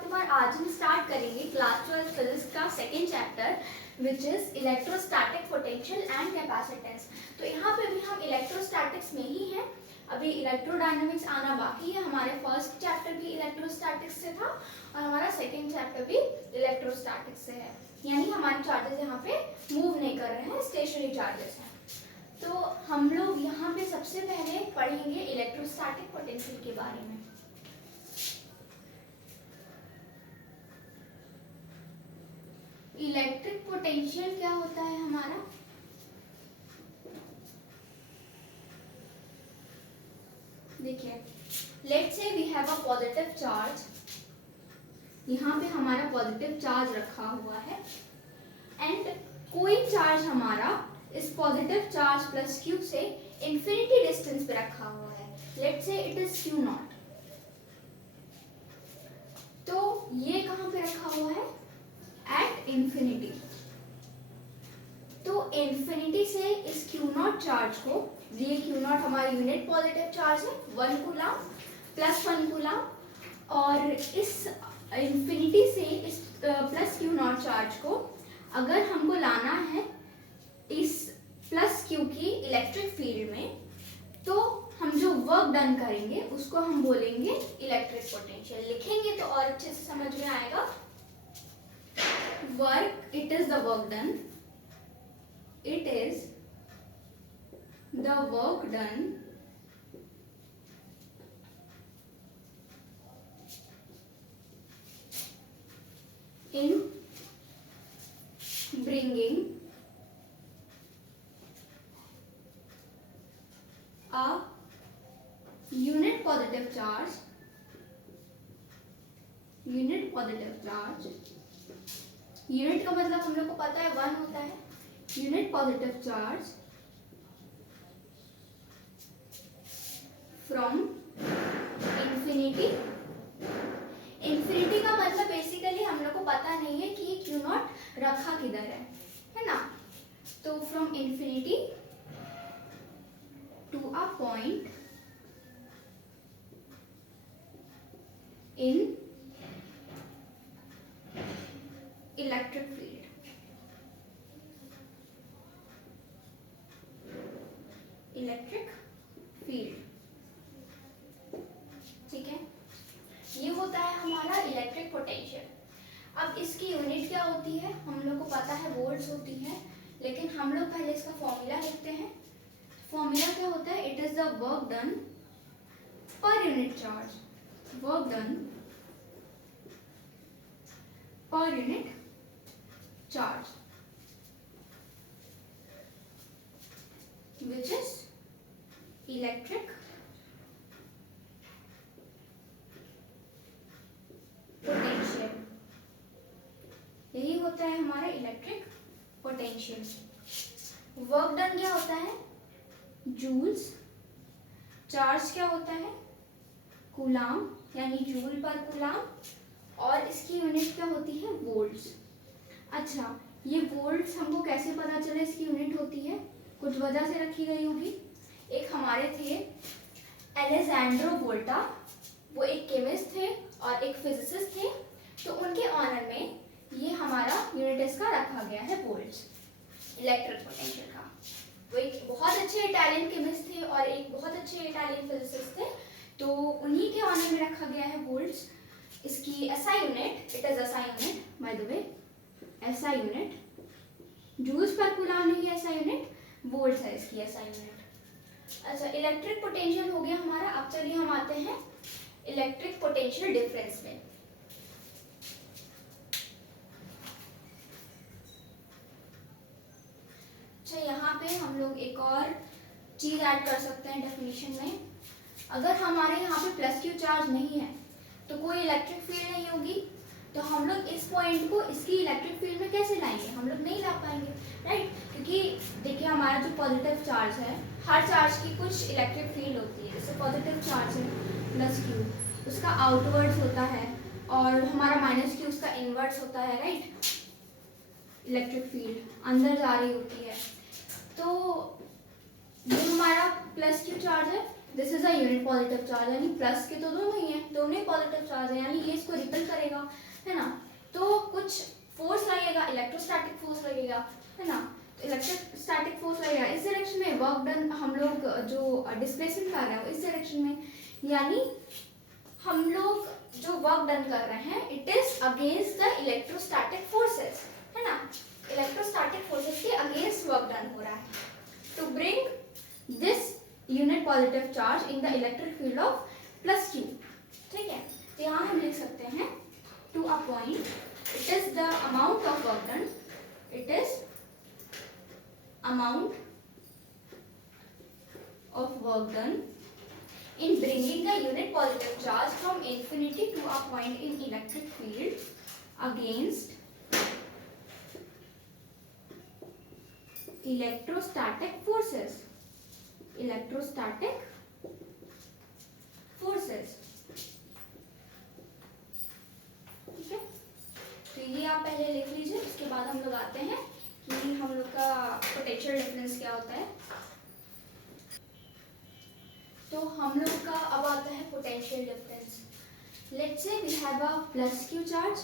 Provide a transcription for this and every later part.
फातिमा, आज हम स्टार्ट करेंगे क्लास 12 फिजिक्स का second chapter which is electrostatic potential and capacitance. तो यहाँ पे भी हम इलेक्ट्रोस्टैटिक्स में ही हैं, अभी इलेक्ट्रोडायनामिक्स आना बाकी है। हमारे फर्स्ट चैप्टर भी इलेक्ट्रोस्टैटिक्स से था और हमारा सेकेंड चैप्टर भी इलेक्ट्रोस्टैटिक्स से है, यानी हमारे चार्जेस यहाँ पे मूव नहीं कर रहे हैं, स्टेशनरी चार्जेस हैं। तो हम लोग यहाँ पे सबसे पहले पढ़ेंगे इलेक्ट्रोस्टैटिक पोटेंशियल के बारे में। इलेक्ट्रिक पोटेंशियल क्या होता है हमारा? देखिए, let's say we have a positive charge, यहाँ पे हमारा पॉजिटिव चार्ज रखा हुआ है एंड कोई चार्ज हमारा इस पॉजिटिव चार्ज प्लस क्यू से इंफिनिटी डिस्टेंस पे रखा हुआ है। Let's say it is Q not. तो ये कहाँ पे रखा हुआ है? At infinity. तो इंफिनिटी से इस क्यू नॉट चार्ज को, ये क्यू नॉट हमारा यूनिट पॉजिटिव चार्ज है 1 कूलम प्लस 1 कूलम, और इस इंफिनिटी से इस प्लस क्यू नॉट चार्ज को अगर हमको लाना है इस प्लस क्यू की इलेक्ट्रिक फील्ड में, तो हम जो वर्क डन करेंगे उसको हम बोलेंगे इलेक्ट्रिक पोटेंशियल। लिखेंगे तो और अच्छे से समझ में आएगा। Work, it is the work done, it is the work done in bringing a unit positive charge unit का मतलब हम लोग को पता है 1 होता है, unit positive charge from infinity. Infinity का मतलब बेसिकली हम लोग को पता नहीं है कि ये क्यू नॉट रखा किधर है ना? तो from infinity to a point in electric field. Electric field, ठीक है, ये होता है हमारा इलेक्ट्रिक पोटेंशियल। अब इसकी यूनिट क्या होती है? हम लोग को पता है वोल्ट्स होती है, लेकिन हम लोग पहले इसका फॉर्मूला लिखते हैं। फॉर्मूला क्या होता है? It is the work done per unit charge, work done per unit charge which is electric potential. यही होता है हमारा इलेक्ट्रिक पोटेंशियल। वर्क डन क्या होता है? जूल्स। चार्ज क्या होता है? कूलाम, यानी जूल पर कूलाम, और इसकी यूनिट क्या होती है? वोल्ट्स। अच्छा, ये वोल्ट्स हमको कैसे पता चले इसकी यूनिट होती है? कुछ वजह से रखी गई होगी। एक हमारे थे एलेक्जेंड्रो वोल्टा, वो एक केमिस्ट थे और एक फिजिसिस्ट थे, तो उनके ऑनर में ये हमारा यूनिट इसका रखा गया है वोल्ट्स, इलेक्ट्रिक पोटेंशियल का। वो एक बहुत अच्छे इटालियन केमिस्ट थे और एक बहुत अच्छे इटालियन फिजिसिस्ट थे, तो उन्हीं के ऑनर में रखा गया है वोल्ट्स। इसकी SI unit, it is SI unit by the way, SI unit, joules per coulomb नहीं है एसआई यूनिट, वोल्ट्स है इसकी एसआई यूनिट। अच्छा, इलेक्ट्रिक पोटेंशियल हो गया हमारा। अब चलिए हम आते हैं इलेक्ट्रिक पोटेंशियल डिफरेंस में। अच्छा, यहाँ पे हम लोग एक और चीज ऐड कर सकते हैं डेफिनेशन में। अगर हमारे यहाँ पे प्लस क्यू चार्ज नहीं है तो कोई इलेक्ट्रिक फील्ड नहीं होगी, तो हम लोग इस पॉइंट को इसकी इलेक्ट्रिक फील्ड में कैसे लाएंगे? हम लोग नहीं ला पाएंगे, राइट? क्योंकि देखिए, हमारा जो पॉजिटिव चार्ज है, हर चार्ज की कुछ इलेक्ट्रिक फील्ड होती है। जैसे पॉजिटिव चार्ज है प्लस क्यू, उसका आउटवर्ड्स होता है, और हमारा माइनस क्यू उसका इनवर्ड्स होता है, राइट? इलेक्ट्रिक फील्ड अंदर जा रही होती है। तो ये हमारा प्लस क्यू चार्ज है, this is a unit positive charge, यानी प्लस के तो दोनों ही है, दोनों ही पॉजिटिव पॉजिटिव चार्ज है, यानी ये इसको रिपेल करेगा, है ना, तो कुछ फोर्स लगेगा, इलेक्ट्रोस्टैटिक फोर्स लगेगा, है ना, तो इलेक्ट्रोस्टैटिक फोर्स लगेगा इस डायरेक्शन में, वर्क डन हम लोग जो डिस्प्लेसमेंट कर रहे हैं इस डायरेक्शन में, यानी हम लोग जो वर्क डन कर रहे हैं it is against the electrostatic forces, है ना, इलेक्ट्रोस्टैटिक फोर्सेस के अगेंस्ट वर्क डन हो रहा है to bring this unit positive charge in the electric field of plus q, ठीक है। तो यहाँ हम लिख सकते हैं to a point it is the amount of work done, it is amount of work done in bringing the unit positive charge from infinity to a point in electric field against electrostatic forces, electrostatic forces, ठीक है। तो ये आप पहले लिख लीजिए, उसके बाद हम लोग आते हैं कि हम लोग का पोटेंशियल डिफरेंस क्या होता है। तो हम लोग का अब आता है potential difference. Let's say we have a plus q charge,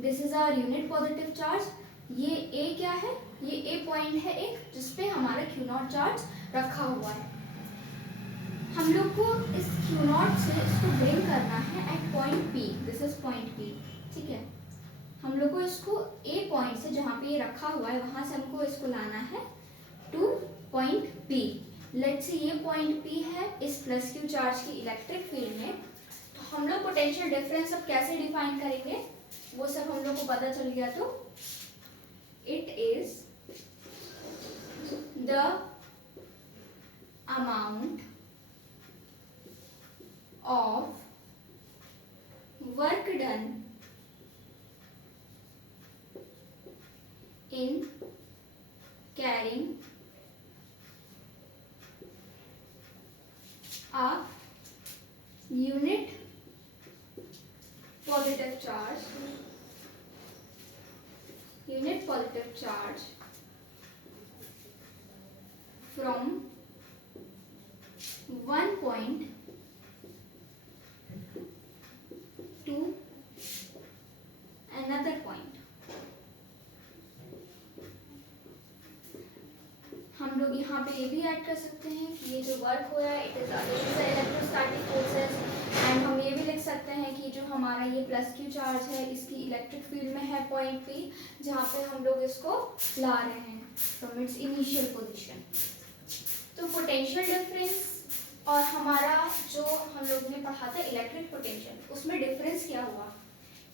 this is our unit positive charge, ये ए क्या है, ये ए पॉइंट है एक जिसपे हमारा क्यू नॉट चार्ज रखा हुआ है। हम लोग को इस क्यू नॉट से इसको ब्रिंग करना है at point P, this is point P, ठीक है। हम लोग को इसको ए पॉइंट से जहाँ पे ये रखा हुआ है वहां से हमको इसको लाना है two point P. Let's say ये पॉइंट पी है इस प्लस क्यू चार्ज की इलेक्ट्रिक फील्ड में। तो हम लोग पोटेंशियल डिफरेंस अब कैसे डिफाइन करेंगे वो सब हम लोग को पता चल गया। तो it is the amount of work done in carrying a unit positive charge from one point to another point। हम लोग यहाँ पे ये भी ऐड कर सकते हैं कि ये जो वर्क हो रहा है it is against the electrostatic forces, and हम ये भी लिख सकते हैं कि जो हमारा ये प्लस क्यू चार्ज है इसकी इलेक्ट्रिक फील्ड में है पॉइंट पी, जहाँ पे हम लोग इसको ला रहे हैं फ्रॉम इट्स इनिशियल पोजीशन। तो पोटेंशियल डिफरेंस और हमारा जो हम लोग ने पढ़ा था इलेक्ट्रिक पोटेंशियल, उसमें डिफरेंस क्या हुआ,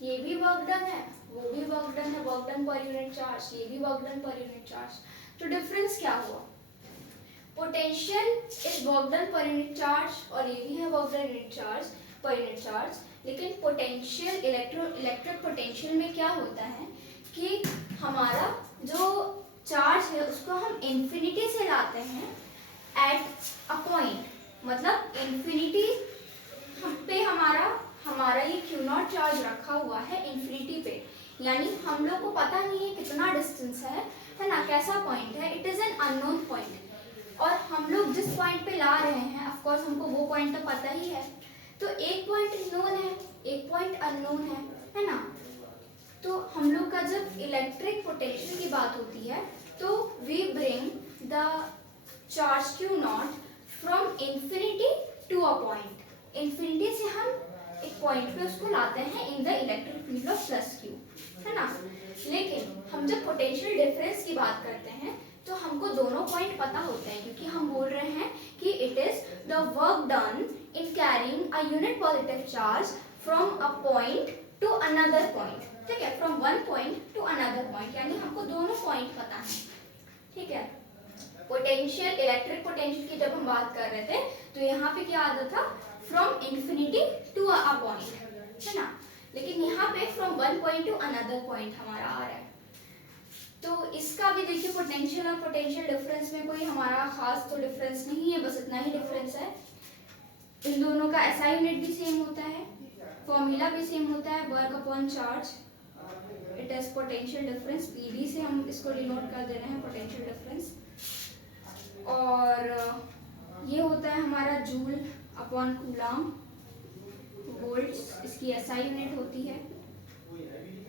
ये भी वर्क डन है वो भी वर्क डन है, work done per unit charge, ये भी work done per unit charge. तो डिफरेंस क्या हुआ, potential is work done per unit charge और ये भी है work done unit charge per unit charge. लेकिन पोटेंशियल इलेक्ट्रिक पोटेंशियल में क्या होता है कि हमारा जो चार्ज है उसको हम इंफिनिटी से लाते हैं एट अ पॉइंट, मतलब इंफिनिटी पे हमारा ये क्यू नॉट चार्ज रखा हुआ है इंफिनिटी पे, यानी हम लोग को पता नहीं है कितना डिस्टेंस है ना, कैसा पॉइंट है, it is an unknown point. और हम लोग जिस पॉइंट पे ला रहे हैं ऑफ कोर्स हमको वो पॉइंट तो पता ही है, तो एक पॉइंट नोन है एक पॉइंट अननोन है ना। तो हम लोग का जब इलेक्ट्रिक पोटेंशियल की बात होती है तो we bring the charge q naught from infinity to a point, infinity से हम एक पॉइंट पे उसको लाते हैं in the electric field of plus q, है ना। लेकिन हम जब पोटेंशियल डिफरेंस की बात करते हैं तो हमको दोनों पॉइंट पता होते हैं, क्योंकि हम बोल रहे हैं कि it is the work done in carrying a unit positive charge from a point to another point, ठीक है, from one point to another point, यानी हमको दोनों पॉइंट पता है, ठीक है। पोटेंशियल इलेक्ट्रिक पोटेंशियल की जब हम बात कर रहे थे तो यहाँ पे क्या आता था, from infinity to a point, है ना। लेकिन यहाँ पे from one point to another point हमारा आ रहा है। तो इसका भी देखिए पोटेंशियल और पोटेंशियल डिफरेंस में कोई हमारा खास तो डिफरेंस नहीं है, बस इतना ही डिफरेंस है। इन दोनों का एसआई यूनिट भी सेम होता है, फॉर्मूला भी सेम होता है, work upon charge, it is potential difference, PD से हम इसको डिनोट कर दे रहे हैं पोटेंशियल डिफरेंस। और ये होता है हमारा जूल अपॉन कूलम वोल्ट्स, इसकी इसकी एसआई यूनिट होती है,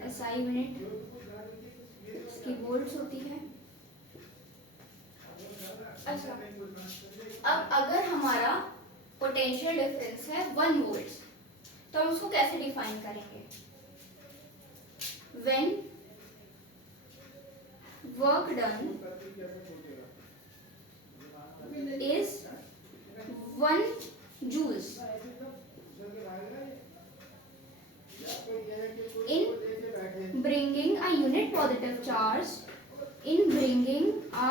एसआई यूनिट, इसकी वोल्ट्स होती है। अच्छा, अब अगर हमारा पोटेंशियल डिफरेंस है 1 वोल्ट तो हम उसको कैसे डिफाइन करेंगे? When work done is 1 joules in bringing a unit positive charge, in bringing a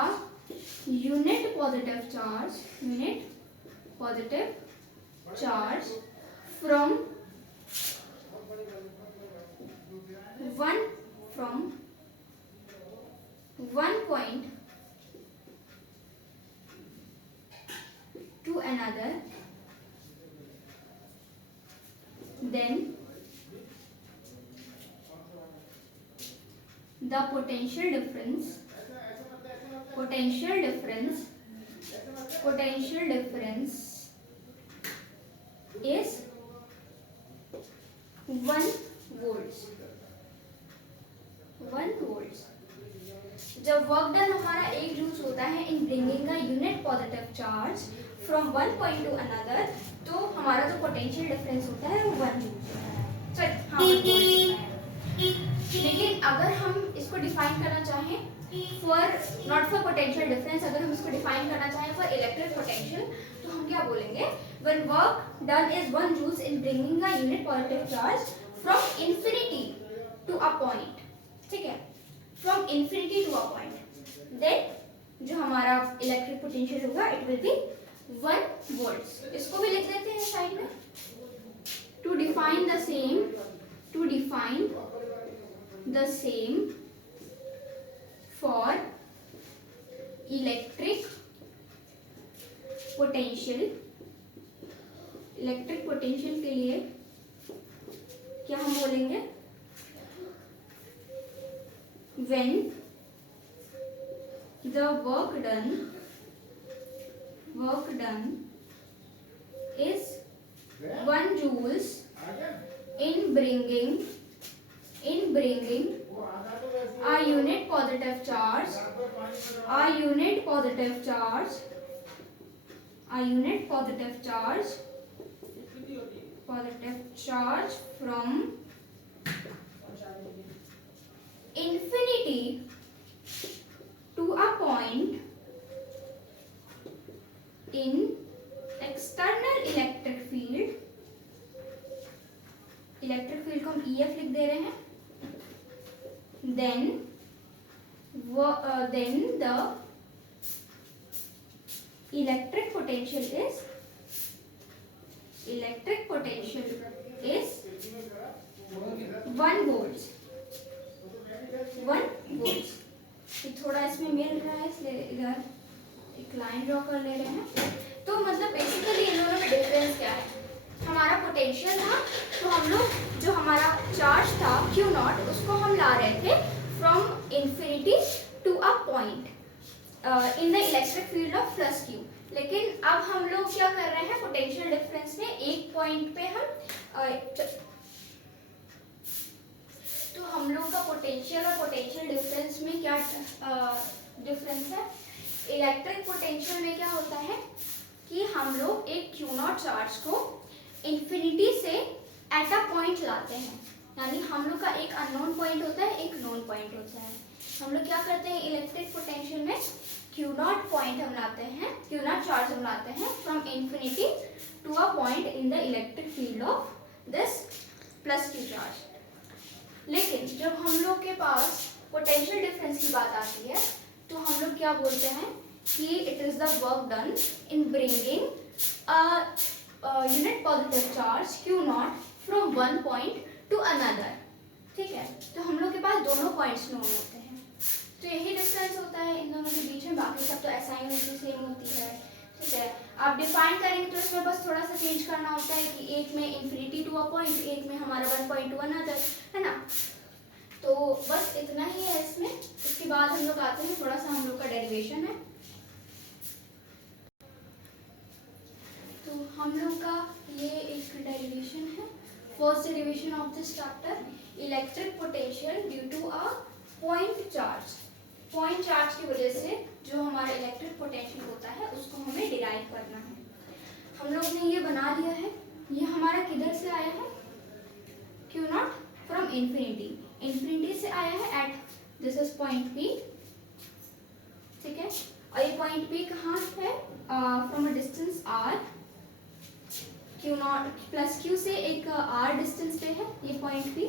unit positive charge from one point to another, then the potential difference is 1 volts। जब work done हमारा 1 joules होता है इन bringing a unit positive charge from one point to another, तो हमारा जो potential difference होता है वो 1 जूल्स होता है। लेकिन अगर हम इसको डिफाइन करना चाहें नॉट फॉर पोटेंशियल डिफरेंस, अगर हम इसको डिफाइन करना चाहें फॉर इलेक्ट्रिक पोटेंशियल, तो हम क्या बोलेंगे? When work done is 1 joules in bringing a unit positive charge from infinity to a point, ठीक है, from infinity to a point, then जो हमारा इलेक्ट्रिक पोटेंशियल होगा इट विल बी 1 वोल्ट्स। इसको भी लिख देते हैं साइड में। To define the same for electric potential के लिए क्या हम बोलेंगे? when the work done is 1 joules in bringing a unit positive charge from infinity to a point in external electric field को हम EF लिख दे रहे हैं, then the electric potential is 1 volts। ये थोड़ा इसमें मिल रहा है इसलिए इधर एक लाइन ड्रॉ कर ले रहे हैं। तो मतलब बेसिकली इन दोनों में डिफरेंस क्या है? हमारा पोटेंशियल था, तो हम लोग जो हमारा चार्ज था Q नॉट उसको हम ला रहे थे from infinity to a point in the electric field of plus Q। लेकिन अब हम लोग क्या कर रहे हैं? पोटेंशियल डिफरेंस में एक पॉइंट पे हम लोग का पोटेंशियल और पोटेंशियल डिफरेंस में क्या डिफरेंस है? इलेक्ट्रिक पोटेंशियल में क्या होता है कि हम लोग एक Q नॉट चार्ज को इंफिनिटी से एट अ पॉइंट लाते हैं, यानी हम लोग का एक अननोन पॉइंट होता है, एक नोन पॉइंट होता है। हम लोग क्या करते हैं इलेक्ट्रिक पोटेंशियल में? Q नॉट पॉइंट हम लाते हैं, Q नॉट चार्ज हम लाते हैं from infinity to a point in the electric field of this plus Q charge. लेकिन जब हम लोग के पास पोटेंशियल डिफरेंस की बात आती है तो हम लोग क्या बोलते हैं कि it is the work done in bringing a unit positive charge Q not from one point to another, ठीक है। तो हम लोग के पास दोनों पॉइंट्स नोन होते हैं, तो यही डिफरेंस होता है इन दोनों के बीच में। बाकी सब तो एसआई यूनिट सेम होती है, ठीक है। आप डिफाइन करेंगे तो इसमें बस थोड़ा सा चेंज करना होता है कि एक में इंफिनिटी टू अ पॉइंट, एक में हमारा 1 पॉइंट टू अनदर, है ना। तो बस इतना ही है इसमें। इसके बाद हम लोग आते हैं, थोड़ा सा हम लोग का डेरिवेशन है। तो हम लोग का ये एक डेरिवेशन है first derivation of this chapter, electric potential due to a point charge. Point charge की वजह से जो हमारा इलेक्ट्रिक पोटेंशियल होता है उसको हमें डिराइव करना है। हम लोग ने ये बना लिया है। ये हमारा किधर से आया है? Q naught from infinity, infinity से आया है at this is point P, ठीक है। और ये पॉइंट पी कहाँ है? From a distance r, q naught plus q से एक आर डिस्टेंस पे है ये पॉइंट पी।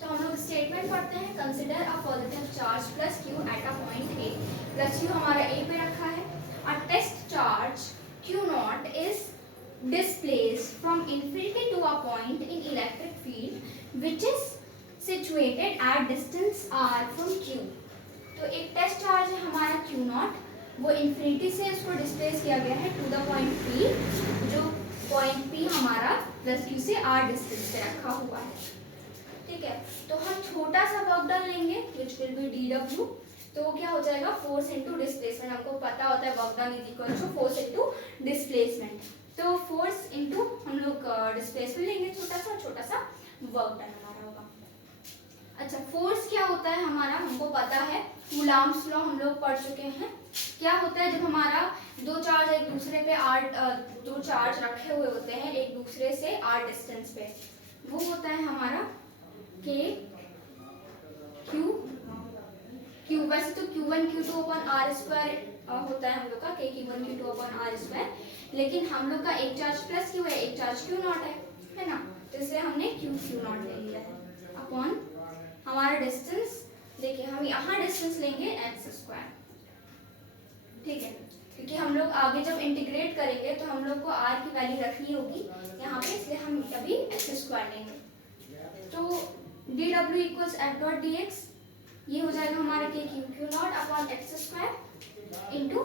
तो हम लोग स्टेटमेंट पढ़ते हैं, consider a positive charge plus q at a point A. Plus q हमारा ए पे रखा है। A test charge q naught is displaced from infinity to a point in electric field which is situated at distance r from q। तो एक test charge है हमारा q not, वो infinity से इसको डिस्प्लेस किया गया है टू द पॉइंट p, जो पॉइंट p हमारा प्लस q से r डिस्टेंस पे रखा हुआ है, ठीक है। तो हम छोटा सा वर्क डन लेंगे which will be dw। तो वो क्या हो जाएगा? Force into displacement. हमको पता होता है work done is equal to force into displacement. तो फोर्स इनटू हम लोग डिस्प्लेसमेंट लेंगे छोटा सा वर्क डन हमारा होगा। अच्छा, फोर्स क्या होता है हमारा? हमको पता है, कूलॉम्स लॉ हम लोग पढ़ चुके हैं। क्या होता है जब हमारा दो चार्ज एक दूसरे पे दो चार्ज रखे हुए होते हैं एक दूसरे से r डिस्टेंस पे, वो होता है हमारा k q। वैसे तो q1 q2 अपन r स्क्वायर होता है हम लोग का, k q1 q2 अपन r स्क्वायर, लेकिन हम लोग का एक चार्ज प्लस q है, एक चार्ज q नॉट है ना। तो इसलिए हमने q नॉट ले लिया है अपॉन हमारा डिस्टेंस। देखिए हम यहाँ डिस्टेंस लेंगे x स्क्वायर, ठीक है, क्योंकि हम लोग आगे जब इंटीग्रेट करेंगे तो हम लोग को r की वैल्यू रखनी होगी यहाँ पे, इसलिए हम अभी x स्क्वायर लेंगे। तो dw equals f dot dx, ये हो जाएगा हमारा k q not upon x square into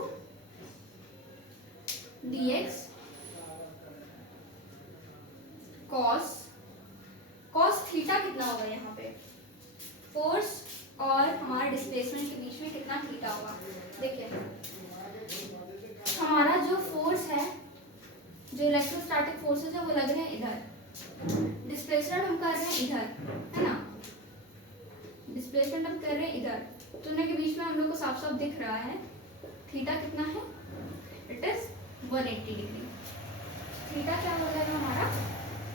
dx cos theta कितना होगा यहाँ पे? फोर्स और हमारा डिस्प्लेसमेंट के बीच में कितना थीटा होगा? देखिए हमारा जो फोर्स है, जो इलेक्ट्रोस्टैटिक फोर्सेस है वो लग रहे हैं इधर, डिस्प्लेसमेंट हम कर रहे हैं इधर, है ना। डिस्प्लेसमेंट हम कर रहे हैं इधर, तो उनके बीच में हम लोग को साफ साफ दिख रहा है थीटा कितना है? It is 180 degree. थीटा क्या हो जाएगा हमारा?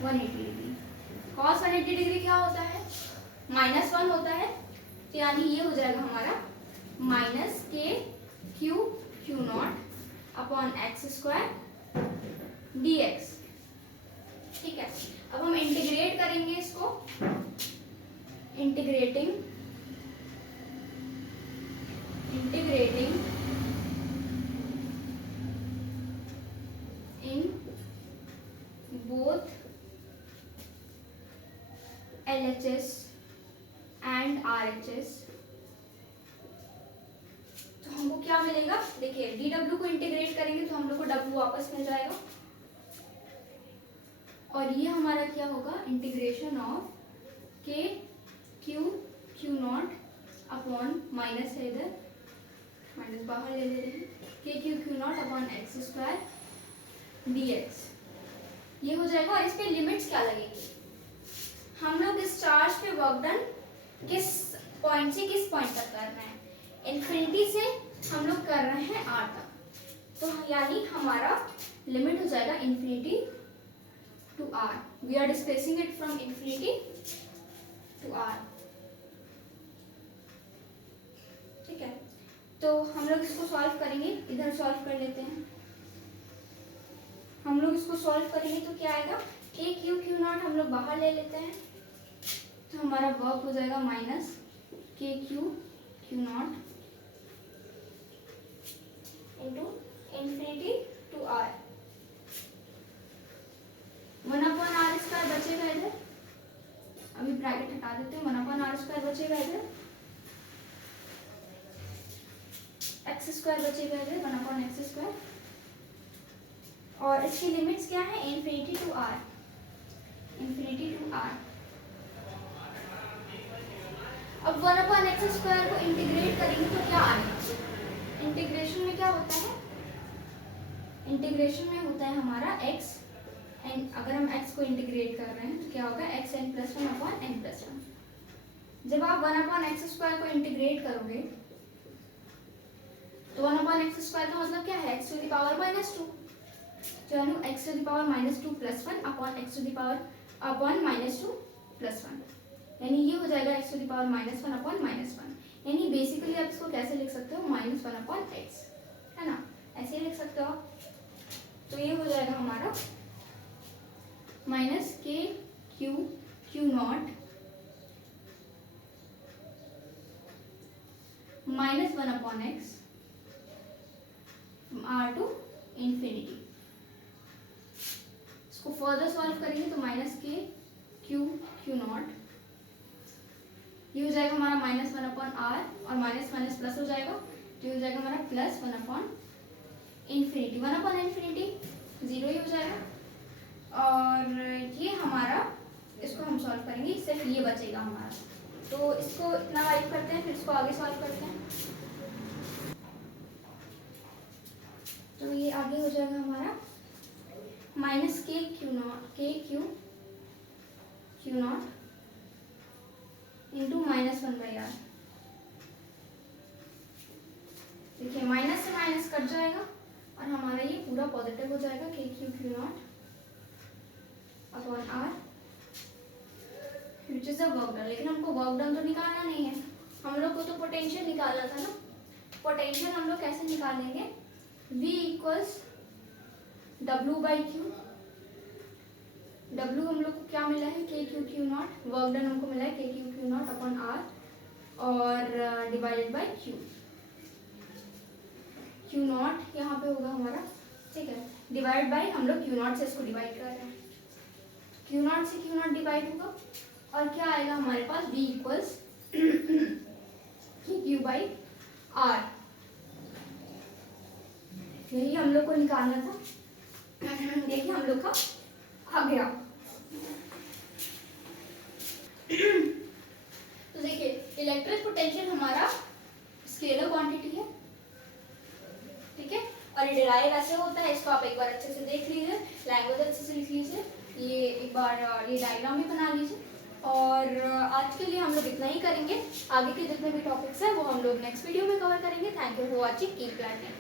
180 डिग्री। cos 180 डिग्री क्या होता है? -1 होता है, तो यानी ये हो जाएगा हमारा minus k q not upon x square dx, ठीक है। अब हम इंटीग्रेट करेंगे इसको, integrating in both LHS and RHS, तो हमको क्या मिलेगा? देखिए dw को इंटीग्रेट करेंगे तो हम लोग को w वापस मिल जाएगा, और ये हमारा क्या होगा? Integration of k q not upon minus है इधर, माइनस बाहर ले लेते हैं, k q not upon x square dx, ये हो जाएगा। और इस पे लिमिट्स क्या लगेगी? हम लोग इस चार्ज पे वर्क डन किस पॉइंट से किस पॉइंट तक कर रहे हैं? इन्फिनिटी से हम लोग कर रहे हैं r तक, तो यानी हमारा लिमिट हो जाएगा infinity to r। We are displacing it from infinity to r, ठीक है। तो हम लोग इसको सॉल्व करेंगे, इधर सॉल्व कर लेते हैं। हम लोग इसको सॉल्व करेंगे तो क्या आएगा? k q नॉट हम लोग बाहर ले लेते हैं, तो हमारा वर्क हो जाएगा minus k q naught into infinity to r, 1/r square बचेगा इधर, अभी ब्रैकेट हटा देते हैं, 1/r स्क्वायर बचेगा इधर, एक्स स्क्वायर बचेगा इधर 1/x स्क्वायर, और इसकी लिमिट्स क्या है? Infinity to r, infinity to r। अब 1/x स्क्वायर को इंटीग्रेट करेंगे तो क्या आएगा? इंटीग्रेशन में क्या होता है? इंटीग्रेशन में होता है हमारा x एन, अगर हम x को इंटीग्रेट कर रहे हैं तो क्या होगा xn+1/n+1। जब आप 1/x² को इंटीग्रेट करोगे तो 1/x² का मतलब क्या है, x⁻², यानी x⁻² +1/x⁻², यानी ये हो जाएगा x⁻1/-1, यानी बेसिकली आप इसको कैसे लिख सकते हो, -1/x, है ना, ऐसे ही लिख सकते हो आप। तो ये हो जाएगा हमारा -kq0 -1/x r to infinity। इसको फर्दर सॉल्व करेंगे तो -kq0 ये हो जाएगा हमारा -1/r और माइनस माइनस प्लस हो जाएगा, तो ये हो जाएगा हमारा +1/∞। 1/∞ 0 ही हो जाएगा। और ये हमारा, इसको हम सॉल्व करेंगे, सिर्फ ये बचेगा हमारा। तो इसको इतना राइट करते हैं, फिर इसको आगे सॉल्व करते हैं। तो ये आगे हो जाएगा हमारा -kq0 इंटू -1/r। देखिए माइनस से माइनस कट जाएगा और हमारा ये पूरा पॉजिटिव हो जाएगा, kq0/r which is a work done. लेकिन हमको वर्क डन तो निकालना नहीं है, हम लोग को तो पोटेंशियल निकालना था ना। पोटेंशियल हम लोग कैसे निकालेंगे, V = W/Q। W हम लोग को क्या मिला है, kq0, वर्क डन हमको मिला है kq0/r और डिवाइडेड बाय Q। Q0 यहाँ पे होगा हमारा, ठीक है, डिवाइड बाय, हम लोग Q0 से इसको डिवाइड कर रहे हैं, Q0 से Q0 डिवाइड होगा और क्या आएगा हमारे पास, V = kq/r। यही हम लोग को निकालना था। देखिए हम लोग का आ गया। तो देखिए इलेक्ट्रिक पोटेंशियल हमारा स्केलर क्वांटिटी है, ठीक है, और ये डिराइव ऐसे होता है। इसको आप एक बार अच्छे से देख लीजिए, लैंग्वेज अच्छे से लिख लीजिए, ये एक बार ये डायग्राम भी बना लीजिए। और आज के लिए हम लोग इतना ही करेंगे, आगे के जितने भी टॉपिक्स हैं वो हम लोग नेक्स्ट वीडियो में कवर करेंगे। Thank you for watching, keep learning.